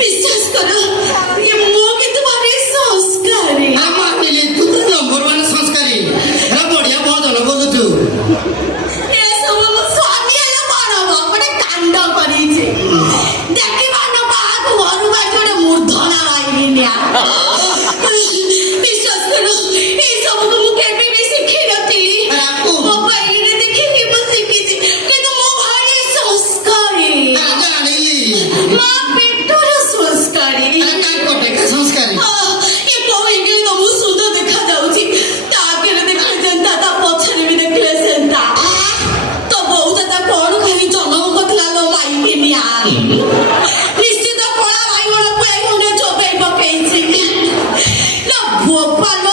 বিশ্বাস করো ମୁଁ କିନ୍ତୁ ଭାରି ସଂସ୍କାରୀ। ମାନିଲି ତୁ ତ ନମ୍ବର ୱାନ ସଂସ୍କାରୀ। ବଢିଆ ଭଜନ ବୋଲୁଛୁ। ଏସବୁ ମୋ ସ୍ୱାମୀ ହେଲେ କଣ ହବ ଗୋଟେ କାଣ୍ଡ କରିଛି। ଦେଖିବା ନା ବାହାକୁ ଘରୁ ବାଜି ଗୋଟେ ମୂର୍ଦ୍ଧନା ମାଇଲିନିଆ। ବିଶ୍ୱାସ କର ଏସବୁକୁ ମୁଁ କେବେ ବି ଶିଖିନଥିଲି। ମୋବାଇଲରେ ଦେଖିକି ମୁଁ ଶିଖିଛି କିନ୍ତୁ ମୁଁ ଭାରି ସଂସ୍କାରୀ। ମା ପେଟର ସଂସ୍କାରୀ। ସଂସ୍କାରୀ ଏ କହିକି ତମକୁ ସୁନ୍ଦର ଦେଖାଯାଉଛି। ତା ଆଗରେ ଦେଖିଲେ ଯେନ୍ତା ତା ପଛରେ ବି ଦେଖିଲେ ସେନ୍ତା। ତ ବୋଉ ତା କଣ ଖାଲି ଜନ୍ମ କରିଥିଲା ଲୋ ମାଇକିନିଆ। ନିଶ୍ଚିତ କଳା ବାଇଗଣକୁ ଏ ଖଣ୍ଡେ ଚୋବେଇ ପକେଇଛି। ନା ବୋପାଲ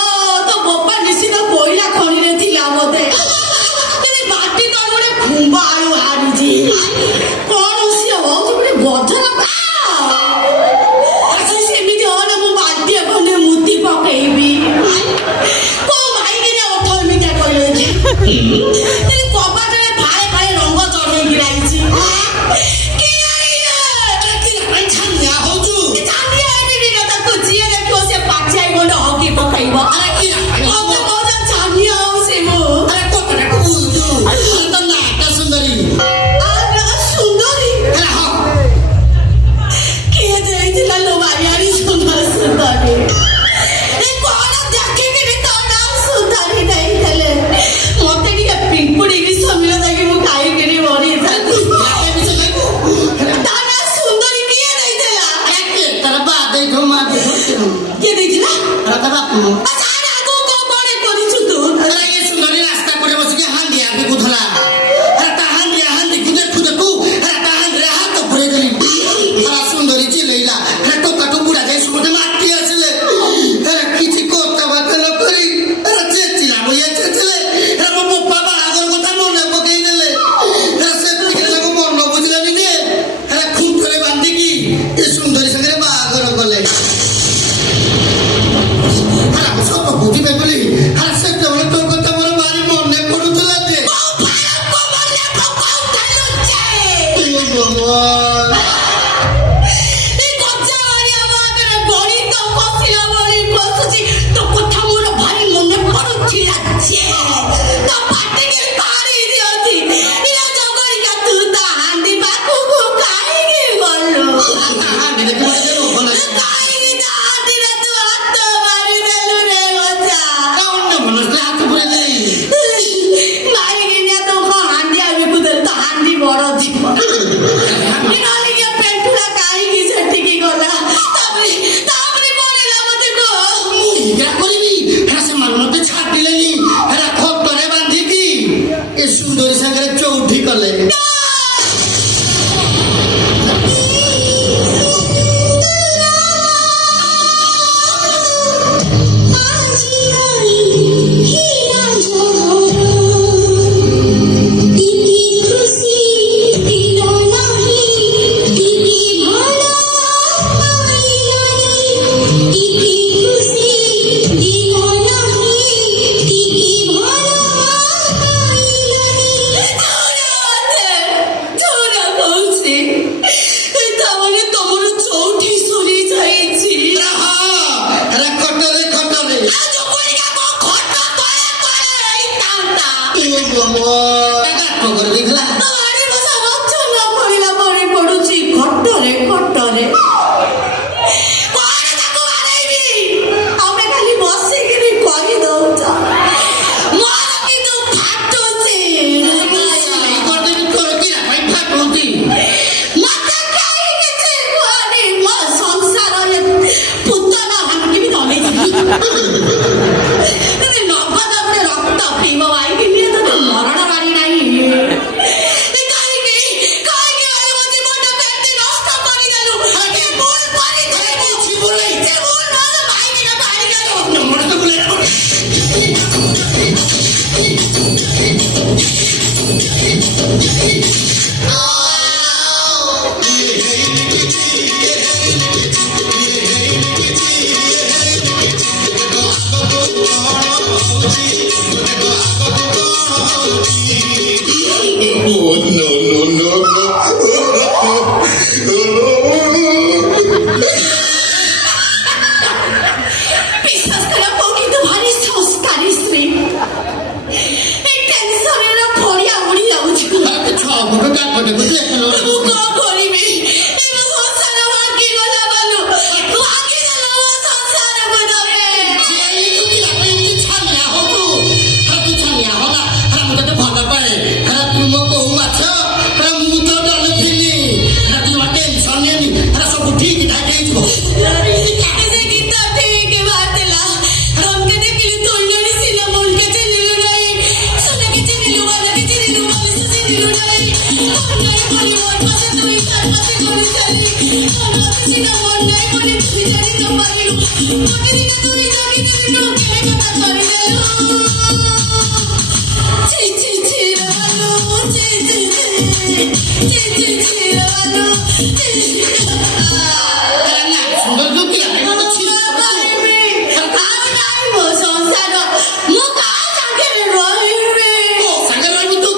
ତ ବୋପା ନିଶ୍ଚିତ କୋଇଲା ଖଣିରେ ଥିଲା ବୋଧେ। କିନ୍ତୁ ବାଟି ତ ଗୋଟେ ଖୁମ୍ବା ଆଳୁ ହାରୁଛି। କଣ ସିଏ ହଉଛି ଗୋଟେ ଗଧର ସେମିତି ହଲେ ମୁଁ ବାଧ୍ୟ ଖଣ୍ଡେ ମୁଦି ପକେଇବି। କୋଉ ମାଇକିନା ଅର୍ଥ ଏମିତିଆ କହିଲେ କବାଟରେ ଫାଳେ ଫାଳେ ରଙ୍ଗ ଚଢେଇକି ରହିଛି। ତାକୁ ଯିଏ ଦେଖିବ ସେ ପାଚିଆଇ ଖଣ୍ଡେ ହକି ପକେଇବ। ଛାନିଆ ହଉଛି ମୁଁ। ସୁନ୍ଦରୀ ସୁନ୍ଦରୀ କିଏ ଦେଇଥିଲା ଲୋ ବାରିଆଣି ସୁନ୍ଦର ସୁନ୍ଦରୀ। କଣ ଦେଖିକିରି ତୋ ନାଁ ସୁନ୍ଦରୀ ଦେଇଥିଲେ। ମତେ ଟିକେ ପିମ୍ପୁଡି ବିଷ ମିଳ ଦେଇକି ମୁଁ ଖାଇକିରି ମରିଥାନ୍ତି। ତା ନାଁ ସୁନ୍ଦରୀ କିଏ ଦେଇଥିଲା? କିଏ ଦେଇଥିଲା? ଆଗକୁ କଣ କରିଛୁ ତୁ? ସୁନ୍ଦରୀ ରାସ୍ତା ପରେ ବସିକି ହାଣ୍ଡିଆ ବିକୁଥିଲା। ହାତ ପୁରେଇ ଦେଲି। ସୁନ୍ଦରୀ ଚିଲେଇଲା। ଟୋକାଠୁ ବୁଢା ଯାଇ ସମସ୍ତେ ମାଟି ଆସିଲେ। କିଛି କଥାବାର୍ତ୍ତା ନ କରି ଚେଚିଲା ଭଳିଆ ଚେଚିଲେ। ମୋ ବୋପା ବାହାଘର କଥା ମନେ ପକେଇ ଦେଲେ। ସେତିକି ତାକୁ ମନ ବୁଝିଲାନି ଯେ ଖୁଣ୍ଟରେ ବାନ୍ଧିକି ଏ ସୁନ୍ଦରୀ ସାଙ୍ଗରେ ବାହାଘର କଲେ। ସତ ବୁଝିବେ ବୋଲି ସେତେବେଳେ ତୋ କଥା ମୋର ଭାରି ମନେ ପଡୁଥିଲା ଯେ ସୁନ୍ଦରୀ ସାଙ୍ଗରେ ଚଉଠି କଲେ। No. সুন্দর যুক্তি আমি তো ছিল সাঙ্গে রইবি তো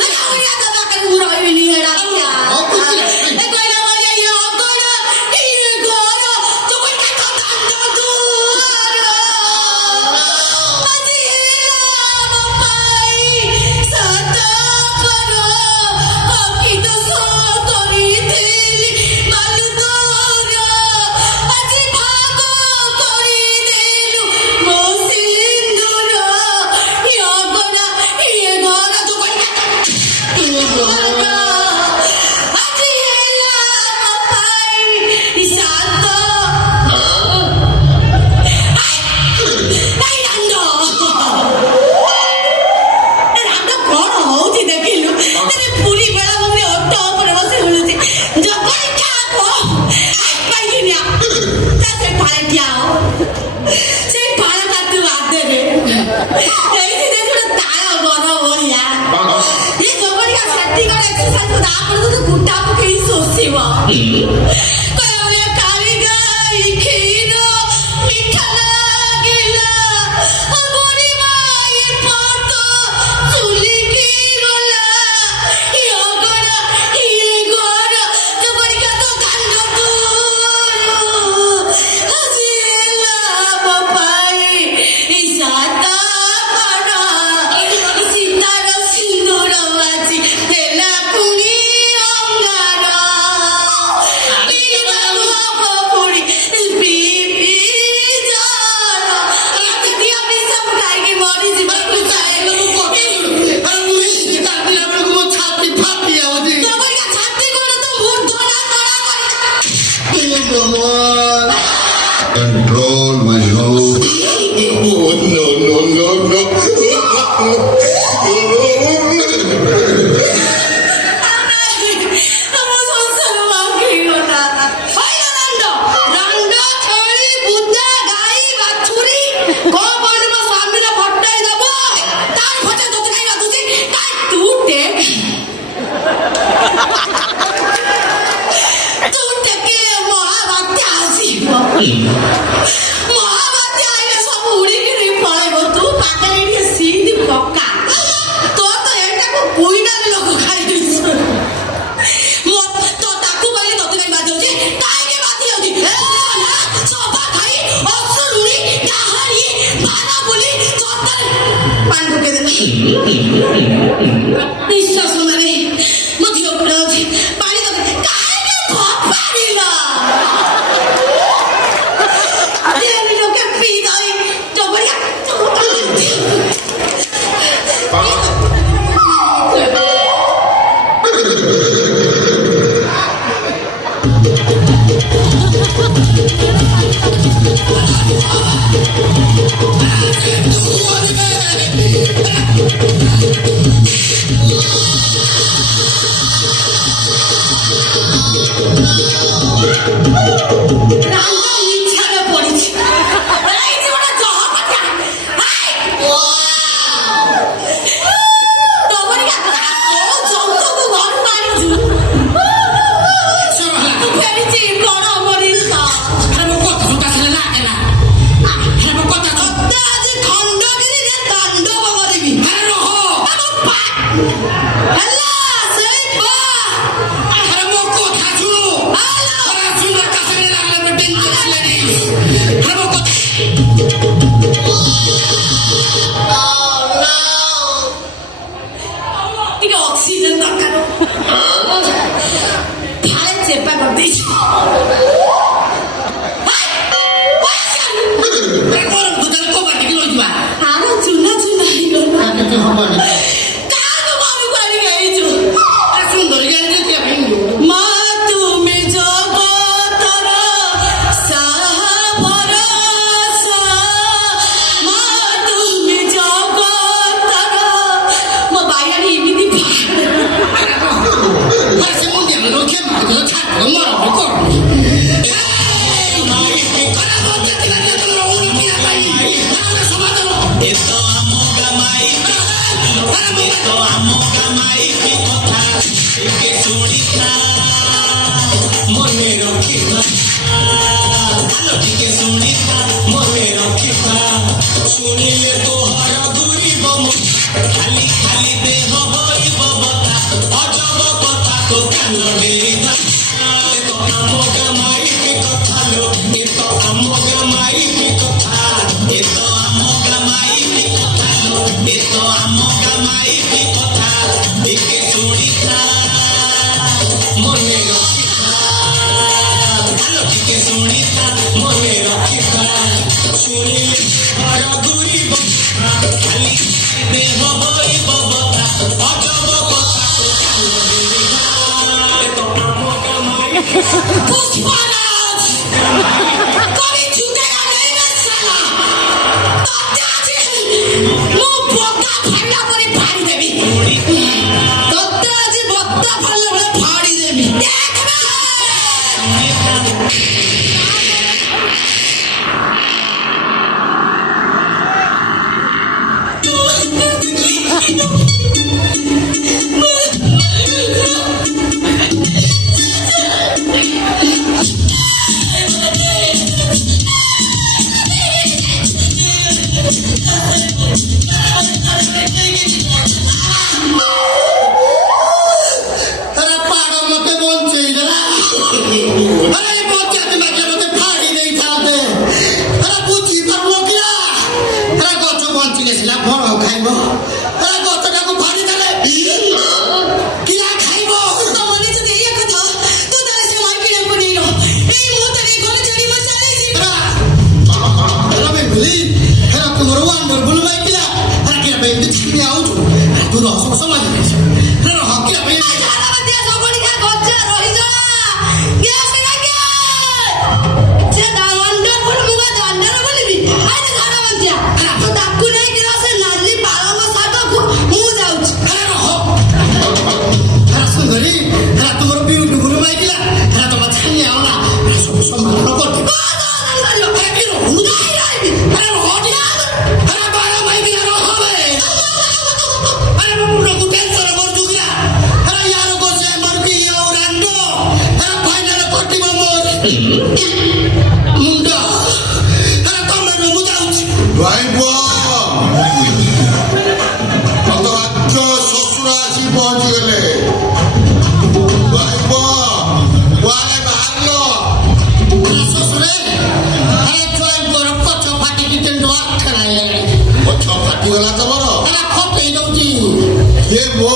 Control my nose. ମହାବାତ୍ୟା ଆଇଲେ ସବୁ ଉଡ଼ିକିରି ପଳେଇବ ତୁ ପାଖରେ ଟିକେ ସିନ୍ତି ପକା ତୋ ତ ଏଟାକୁ କୁଇନାରେ ଲୋକ ଖାଇଦେଇଛୁ ତ ତାକୁ କହିଲେ ତତେ କାଇଁ ବାଜି ଯାଉଛି କାହିଁକି ବାଜି ଯାଉଛି ସବା ଖାଇ ଅସୁରୁଣି ଡାହାଣୀ ବାନା ବୋଲି ଚତରେ ପାଣି ପକେଇଦେଲେ ନିଶ୍ୱାସ ମାନେ ମୋ ଝିଅ ପୁରା ଅଛି ପାଣି ଦେବେ କାହିଁକି ଫୋପାଡ଼ିଲ Hello, ରଖିଥା ଆଲୋ ଟିକେ ଶୁଣିଥା ମନେ ରଖିଥା ଶୁଣିଲେ ତୋହର ଘୁରିବ ଖାଲି ଖାଲି ଦେହ ହୋଇବ ବତା ଅଜବ କଥା ତୋ କାନ ଡେରିଥା ଆମ ଗାମାଇ କି କଥା ଲୋ ଏ ତ ଆମ ଗାମାଇ କି କଥା ଏ ତ ଆମ ଗାମାଇ କି କଥା ଲୋ ଏ ତ ଆମ ଗାମାଇ କି କଥା ଟିକେ ଶୁଣିଥା ମନେ ରଖିଥା ଆଲୋ ଟିକେ ଶୁଣିଥା ମନେ ରଖିଥା ଶୁଣିଲେ ଘର ଘୁରିବ ଖାଲି ଦେହ ହୋଇବ ବତା ଅଜବ କଥା ତୋ କାନ ଡେରିଥା ଏ ତ ଆମ ଗାମାଇ পুষ্পরাজ কবি ঝুঁকেগা নেই না সালা তোতে আছে মু বকা ফাড়লা পরে ফাড়ি দেবি তোতে আছে বত্তা ফাড়লা পরে ফাড়ি দেবি দেখবে আরে পাড়া মতে বলছে আরে বলছে মাঝে মধ্যে ফাড়ি দেই থাকতে আরে বুঝি পারবো কিনা আরে গছ বঞ্চি গেছিলাম বড় খাইব আরে গছটাকে ফাড়ি দিলে কিনা খাইব তোমার যদি এই কথা তো তাহলে সে মার কিনে করে নিল এই মুহূর্তে এই ঘরে চুরি বসে আছি আমি বলি হ্যাঁ তোমার ওয়ান্ডারফুল বাইকিলা আরে কিনা বাইক দিয়ে আউট তুই রস সমাজ গেছে হ্যাঁ হকি আমি ঝাড়া দিয়া সবনি খা গজ্জা রহি যা গ্যাস লাগে যে দাওয়ান্ডার বল মুগা দান্ডার বলিবি আই যে ঝাড়া বান্ধিয়া তো তাকু নাই গিলাসে নালি পালঙ্গ সাটকু মু যাউছি আরে রহ আরে সুন্দরী আরে তোমার বিউটিফুল বাইকিলা আরে তোমার ছানি আও না সব সম্মান করতে আরে কি রহ নাই রাইবি আরে হটি আরে বাড়া বাইকিলা রহ হবে আরে মুন্ডো কুটেল সরে মর জুগিলা আরে ইয়ার গোসে মর কি ওরান্ডো আরে ফাইনাল করতি মোর মুন্ডো আরে তোমরা নমু যাউছি ভাইব কত আত্ম শ্বশুর আসি পৌঁছিগলে ভাইব কুয়ারে বাহারলো আরে শ্বশুরে আরে জয় বড় কত ফাটি কিতেন দোয়া খেলাই পছ ফাটিগলা তমর আরে ফটেই দউছি এ বো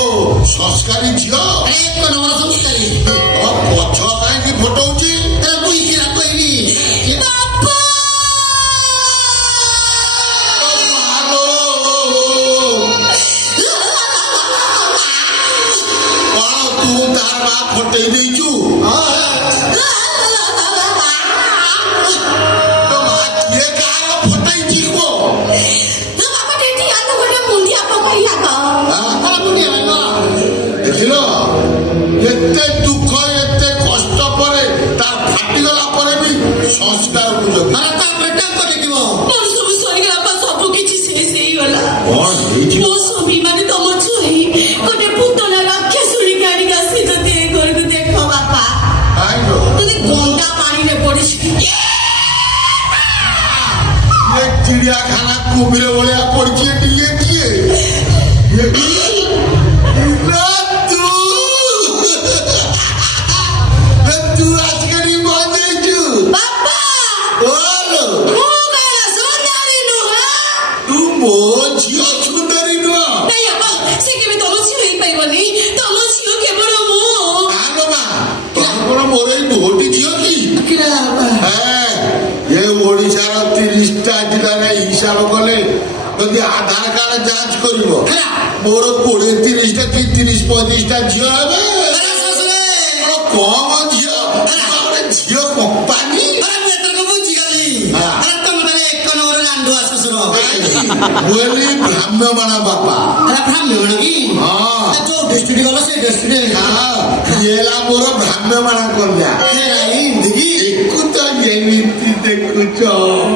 সংস্কারী ঝিও আরে কোন বড় সংস্কারী পছ কাহিଁକି ଫଟଉଛି আরে বুই কিরা কইলি বাবা କଣ ତୁ ତାର ମା ଫଟେଇ ଦେଇଛୁ ତୋ ମା କିଏ କାହାର ଫଟେଇଛି କୁହ বাবা টিটি আনো করে মুন্ডিয়া পকাইয়া গো আরে বুড়ি আইবা ଦେଖିଲ ଏତେ ଦୁଃଖ ଏତେ କଷ୍ଟ ପରେ ତାର ଫାଟିଗଲା ପରେ ବି ସଂସ୍କାରକୁ ଜଗି আরে তারপরে টাকা করে দিব মোর সব সরিগলা পা সব কিছু শেষ হইগলা କଣ ହେଇଛି ମୋ ସ୍ୱାମୀ ମାନେ ତମ ଛୁଇ ଗୋଟେ ପୁତନା ରାକ୍ଷସୁରୀ ଗାଡ଼ି ଆସି ଯଦି ଏ ଘରକୁ ଦେଖ ବାପା କାହିଁକି ଯଦି ଗଙ୍ଗା ପାଣିରେ ପଡିଛି ଏ ଚିଡ଼ିଆଖାନା କୁମ୍ଭୀର ଭଳିଆ ପଡିଛି ଏଠି ଇଏ କିଏ ନା ତୁ ଆସିକରି ବନ୍ଦ ହେଇଛୁ ବାପା ଓଲୋ ମୁଁ କହିଲା ସୁନ୍ଦରୀ ନୁହଁ ତୁ ମୋ ଝିଅ ସୁନ୍ଦରୀ ନୁହଁ ନାଇଁ ବାପା ସେ କେବେ ତମ ଝିଅ ହେଇପାରିବନି ତମ ଝିଅ କେବଳ ମୁଁ କାଲ ମା ତୋର କଣ ମୋର ଏଇ ଭୋଟି ଝିଅ କି কিরা হ্যাঁ এ ওড়িশার 30টা জেলার হিসাব কলে যদি আধার কার্ড যাঞ্চ করিব মোর 20-30টা কি 30-35টা ঝিও হবে আরে শ্বশুরে কম ঝিও আমরা ঝিও কোম্পানি আরে বেতন বুঝি গলি হ্যাঁ। আরে তুমি তাহলে এক কোন ওরে রান্ডু শ্বশুর বলি ভ্রাম্যমাণ বাপা আরে ব্রাহ্মণ নাকি হ্যাঁ তো ডিস্ট্রিক্ট গলো সে ডিস্ট্রিক্ট এলা মোর ভ্রাম্যমাণ কন্যা হেরা ইন্দিগি দেখু তো এমিতি দেখুছ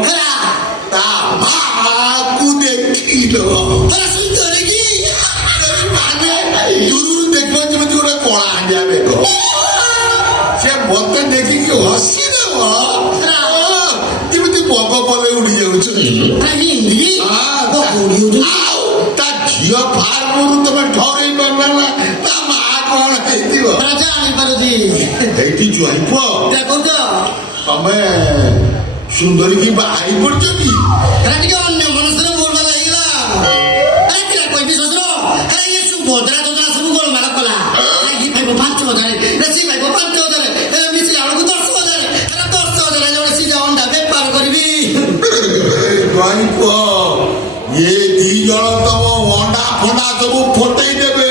হেরা তা মাকু দেখিল আরে সুন্দরী কি মানে দূর দেখব যেমন গোটে কলা হাঁড়িয়া বেগ সে মতে ଦେଖିକି ହସ ହିନ୍ଦୀ ଆଉ ତା ଝିଅ ଫାର୍ମରୁ ତମେ ଠରେଇ ପାରିଲା ନା ତା ମା କଣ ହେଇଥିବ ଜାଣିପାରୁଛି ଏଇଠି ଜୁଆଇ ପୁଅ କହୁଛ ତମେ ସୁନ୍ଦରୀ କି ବାହା ହେଇ ପଡିଛ କି ଟିକେ ଅନ୍ୟ ମନୁଷ୍ୟର ବୋଲବା ଲାଗିଲା କିରା କହିବି ଶ୍ୱଶୁର ଇଏ ସୁଭଦ୍ରା ଯୋଜନା ସବୁ ଗୋଳମାଳ କଲା ଇଏ ପାଇବ 5,000 ସିଏ ପାଇବ 5,000 ମିଶିଲା ବେଳକୁ 10,000 10,000 ସିଝା ଅଣ୍ଡା ବେପାର କରିବି ଜୁଆଇ ପୁଅ ଇଏ ଦି ଜଣ ତମ ଅଣ୍ଡା ଫଣ୍ଡା ସବୁ ଫଟେଇ ଦେବେ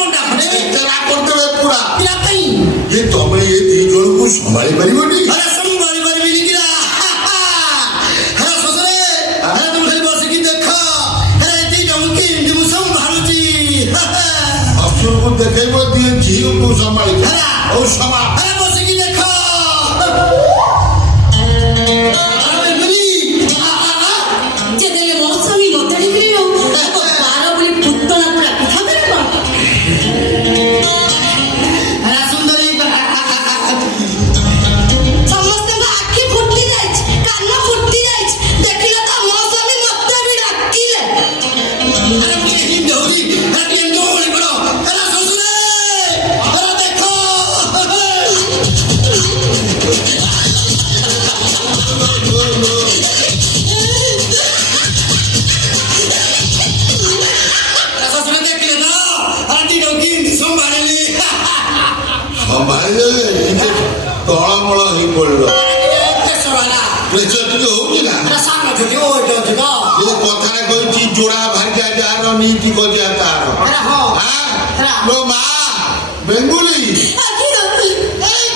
ଅଣ୍ଡା ଫଣ୍ଡେ ତେରା କରିଦେବେ ପୁରା କିରା ପାଇଁ ଯେ ତମେ ଏ ଦି ଜଣକୁ ସମ୍ଭାଳି ପାରିବନି ସମ୍ଭାଳି ପାରିବିନି କିରା ଶ୍ୱଶୁରେ ତମେ ଖାଲି ବସିକି ଦେଖ ଦି ଜଣକୁ କେମିତି ମୁଁ ସମ୍ଭାଳୁଛି ଅସୁରକୁ ଦେଖେଇବ ଦିଏ ଝିଅକୁ ସମ୍ଭାଳି ହଉ ସମ୍ଭାଳ ବସିକି ଦେଖ ଯେତେବେଳେ ମୋ ସ୍ୱାମୀ ମତେ ଡିଗ୍ରୀ ବାର ବୋଲି ପୁତଣା ପୁରା ପିଠା କରିବ ସମସ୍ତଙ୍କ ଆଖି ଫୁଟି ଯାଇଛି କାନ ଫୁଟି ଯାଇଛି ଦେଖିଲ ତ ମୋ ସ୍ୱାମୀ ମତେ ବି ଡାକିଲେ ସମ୍ଭାଳି ଦେଲେ ଟିକେ ତଳମଳ ହେଇ ପଡିବ ପ୍ରେସର ଟିକେ ହଉଛି ନା ଏ କଥାରେ କହିଛି ଯୋଡା ଭାରିକା ଯାହାର ନୀତି କରିବା ତାର ମୋ ମା ବେଙ୍ଗୁଲି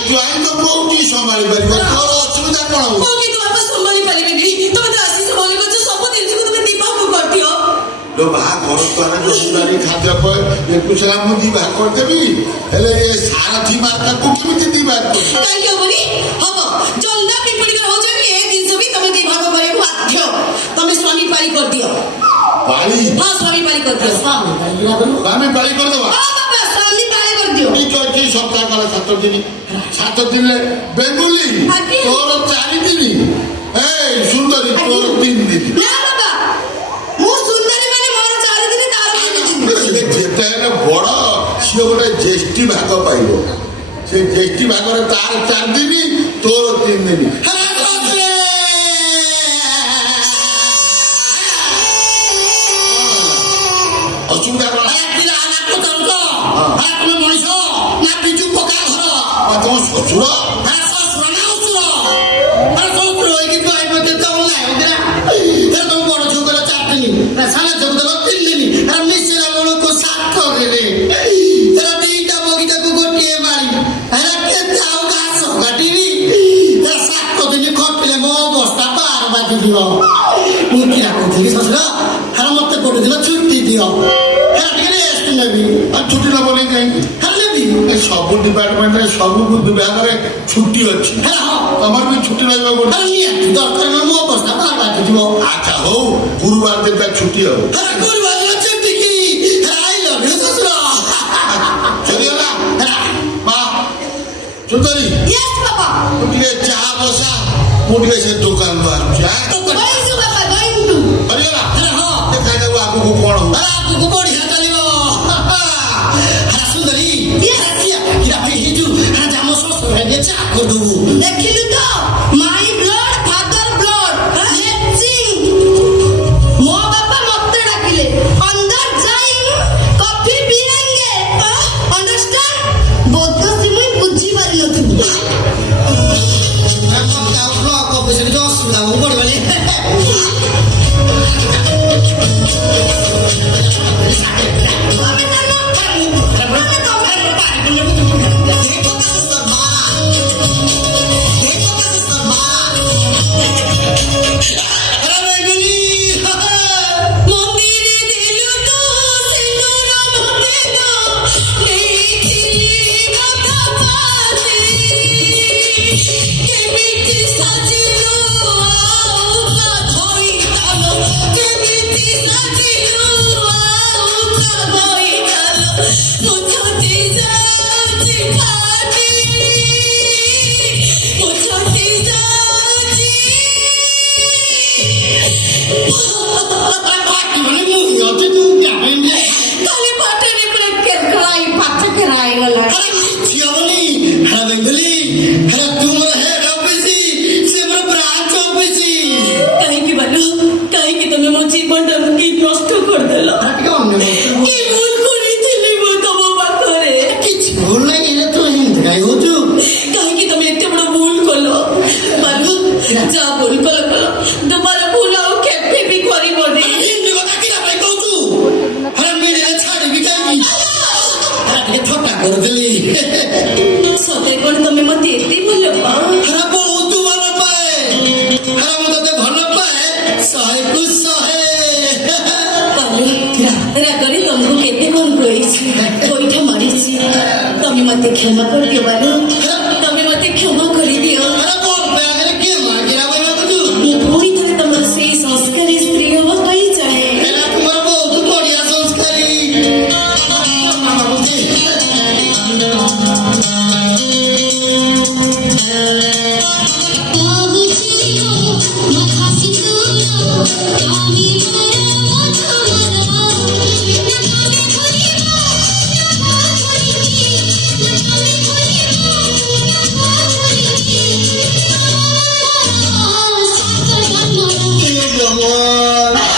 ଜ୍ୱାଇଁଙ୍କ ବୋଉଟି ସମ୍ଭାଳି ପାରିବ ତୋର ଅସୁବିଧା କଣ ହଉଛି ମୁଁ କିନ୍ତୁ ବାପା ସମ୍ଭାଳି ପାରିବିନି ତମେ ତ ଆସି ସମ୍ଭାଳି କରୁଛ ସବୁ ଜିନିଷକୁ ତମେ ଦିବାକୁ କରିଦିଅ ଲୋ ମା ଘର ଦ୍ୱାର ଜମିଦାରୀ ଖାଦ୍ୟ ଏକୁଶଲା ମୁଁ ଦି ଭାଗ କରିଦେବି ହେଲେ ଏ ସାରଥି ମାର୍କାକୁ କେମିତି ଦି ଭାଗ କରିବି କାହିଁକି ହବନି ହବ ଜନ୍ଦା ପିମ୍ପୁଡିରେ ହଉଛନ୍ତି ଏ ଜିନିଷ ବି ତମେ ଦି ଭାଗ କରିବାକୁ ବାଧ୍ୟ ତମେ ସ୍ୱାମୀ ପାଳି କରିଦିଅ ପାଳି ହଁ ସ୍ୱାମୀ ପାଳି କରିଦିଅ ଆମେ ପାଳି କରିଦେବା ହଁ ବାପା ସ୍ୱାମୀ ପାଳି କରିଦିଅ ଠିକ ଅଛି ସପ୍ତାହ କାଳ 7 ଦିନ ବେଙ୍ଗୁଲି ଆଜ୍ଞା। ତୋର 4 ଦିନ এই সুন্দরী তোর 3 দিন ନା ବାବା ମୁଁ ସୁନ୍ଦରୀ ମାନେ ମୋର 4 ଦିନ ତାର 3 ଦିନ যেটা ହେଲେ ବଡ ସିଏ ଗୋଟେ ଜ୍ୟେଷ୍ଠୀ ଭାଗ ପାଇବ ସେ ଜ୍ୟେଷ୍ଠୀ ଭାଗରେ ତାର 4 ଦିନ ତୋର 3 ଦିନ ଅସୁବିଧା କଣ ମଣିଷ ନା ବିଜୁ ପକ୍କା ଘର ତମ ଶ୍ୱଶୁର ମତେ ଗୋଟେ ଦିନ ଛୁଟି ଦିଅ ଟିକେ ରେଷ୍ଟ ନେବି ଆଉ ଛୁଟି ନବନି କାହିଁକି ନେବି ସବୁ ଡିପାର୍ଟମେଣ୍ଟରେ ସବୁ ବିଭାଗରେ ଛୁଟି ଅଛି ତମର ବି ଛୁଟି ରହିବ ଗୋଟେ ଦରକାର ମୋ ଅବସ୍ଥା ବାହାରକୁ ଯିବ ଆଚ୍ଛା ହଉ ଗୁରୁବାର ଦିନଟା ଛୁଟି ହବ ଗୁରୁବାର ଛୁଟି କି ଶ୍ୱଶୁର ସରିଗଲା ମା ସୁନ୍ଦରୀ yes ବାପା ତୁ ଟିକେ ଚା ବସା ମୁଁ ଟିକେ ସେ ଦୋକାନରୁ ଆସୁଛି going to ବାପା going to ସରିଗଲା ଦେଖାଯାଉ ଆଗକୁ କଣ ହଉ ଆଗକୁ ବଢିଆ ଚାଲିବ ସୁନ୍ଦରୀ ଆମ ଶ୍ୱଶୁର ଚା କରିଦବୁ ଦେଖିଲୁ ତ ମାଇ ବ୍ଲଡ ଫାଦର ବ୍ଲଡ ମୋ ବାପା ମତେ ଡାକିଲେ अंदर जाइं कॉफी पिएंगे अंडरस्टैंड बोध से मुई बुझी पारि नथि ଅସୁବିଧା ହବ ପଡିବନି ଯା ଭୁଲ କଲ କଲ ଦୁବାର ଭୁଲ ଆଉ କେବେ ବି କରିବନି ହିନ୍ଦୀ କଥା କିରା ପାଇଁ କହୁଛୁ ଆରେ ମିଳିଲେ ଛାଡ଼ିବି କାହିଁକି ଟିକେ ଥଟ୍ଟା କରିଦେଲି ସତେ କଣ ତମେ ମତେ ଏତେ ଭଲ ପାଅ ଆରେ ବହୁତ ଭଲ ପାଏ ଆରେ ମୁଁ ତତେ ଭଲ ପାଏ 100କୁ 100 ରାଗରେ ତମକୁ କେତେ କଣ କହିଛି ଗୋଇଠା ମାରିଛି ତମେ ମତେ କ୍ଷମା କରିଦିଅ ବାଲୁ ତମେ ମତେ କ୍ଷମା କରିଦିଅ ଆରେ କୋଟ ବ୍ୟାଗରେ କିଏ ମାଗିରା ପାଇଁ ଭାବୁଛୁ ମୁଁ ପୁଣି ଥରେ ତମର ସେଇ ସଂସ୍କାରୀ ସ୍ତ୍ରୀ ହବା ପାଇଁ ଚାହେଁ ଏଇଟା ତୁମର ବହୁତ ବଢିଆ ସଂସ୍କାରୀ ମାମା ବୁଝି बाबू चिड़ियों माथा सिंदूरियों